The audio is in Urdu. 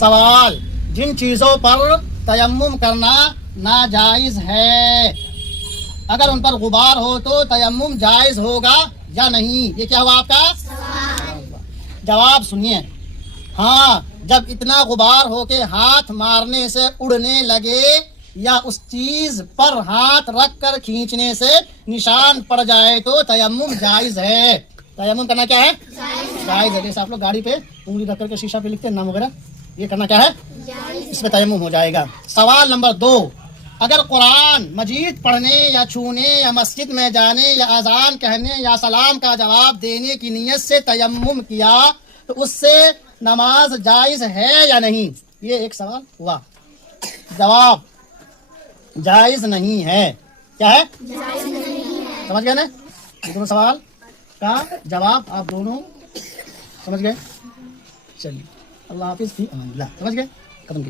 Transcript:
سوال، جن چیزوں پر تیمم کرنا ناجائز ہے، اگر ان پر غبار ہو تو تیمم جائز ہوگا یا نہیں؟ یہ کیا ہوا آپ کا سوال؟ جواب سنیے، ہاں جب اتنا غبار ہو کے ہاتھ مارنے سے اڑنے لگے یا اس چیز پر ہاتھ رکھ کر کھینچنے سے نشان پڑ جائے تو تیمم جائز ہے۔ تیمم کرنا کیا ہے؟ جائز ہے۔ جیسے آپ لوگ گاڑی پہ انگلی رکھ کر کے شیشہ پہ لکھتے ہیں نام وغیرہ، یہ کرنا کیا ہے؟ اس میں تیمم ہو جائے گا۔ سوال نمبر 2، اگر قرآن مجید پڑھنے یا چھونے یا مسجد میں جانے یا اذان کہنے یا سلام کا جواب دینے کی نیت سے تیمم کیا تو اس سے نماز جائز ہے یا نہیں؟ یہ ایک سوال ہوا۔ جواب جائز نہیں ہے۔ کیا ہے؟ جائز نہیں ہے۔ سمجھ گئے نا؟ یہ دونوں سوال کا جواب آپ دونوں سمجھ گئے؟ چلیے، اللہ حافظ، فی امان اللہ۔ سمجھ گئے؟ ختم کیجیے۔